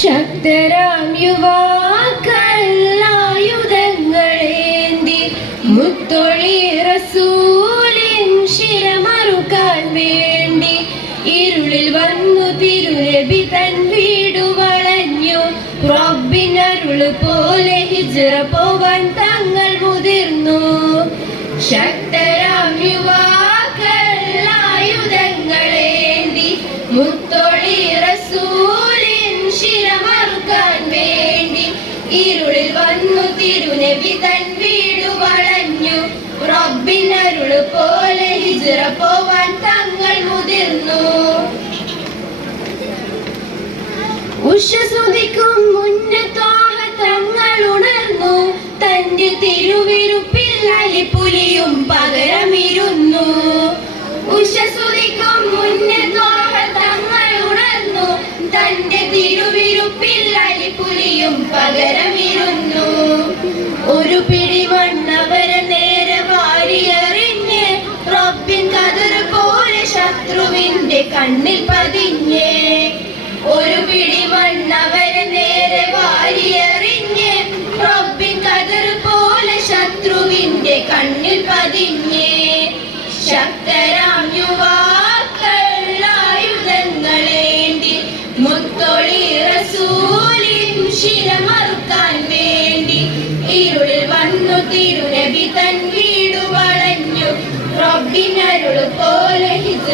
ശക്തരാം യുവാക്കളായുധങ്ങളേന്തി മുത്തൊളി റസൂലിൻ ശിരമറുക്കാൻ വേണ്ടി ഇരുളിൽ വന്നു തിരുനബി തൻ വീടു വളഞ്ഞു. റബ്ബിനരുൾ പോലെ ഹിജ്റ പോവാൻ തങ്ങൾ മുതിർന്നു. ശക്തരാം യുവാക്കളായുധങ്ങളേന്തി മുത്തൊളി റസൂലിൻ ശിരമറുക്കാൻ വേണ്ടി ഇരുളിൽ വന്നു തിരുനബി തൻ വീടു വളഞ്ഞു. റബ്ബിനരുൾ പോലെ ഹിജ്റ പോവാൻ തങ്ങൾ മുതിർന്നു. ഉഷസുതിക്കും മുന്നത്തോഹ തങ്ങൾ ഉണർന്നു. തന്റെ തിരുവിരുപ്പിൽ അലിപ്പുലിയും പകരമിരുന്നു ശത്രുവിന്റെ കണ്ണിൽ പതിഞ്ഞേ. ഒരു പിടി മണ്ണവരെ നേരെ വാരിയെറിഞ്ഞ്. റബ്ബിൻ കതിർ പോലെ ശത്രുവിന്റെ കണ്ണിൽ പതിഞ്ഞേ. ശക്തരാം യുവാക്കൾ ആയുധങ്ങളേന്തി മുത്തൊളി റസൂലിൻ ശിരമറുക്കാൻ വേണ്ടി. ഇരുളിൽ വന്നു തിരുനബി തൻ വീടു വളഞ്ഞു. റബ്ബിനരുൾ പോലെ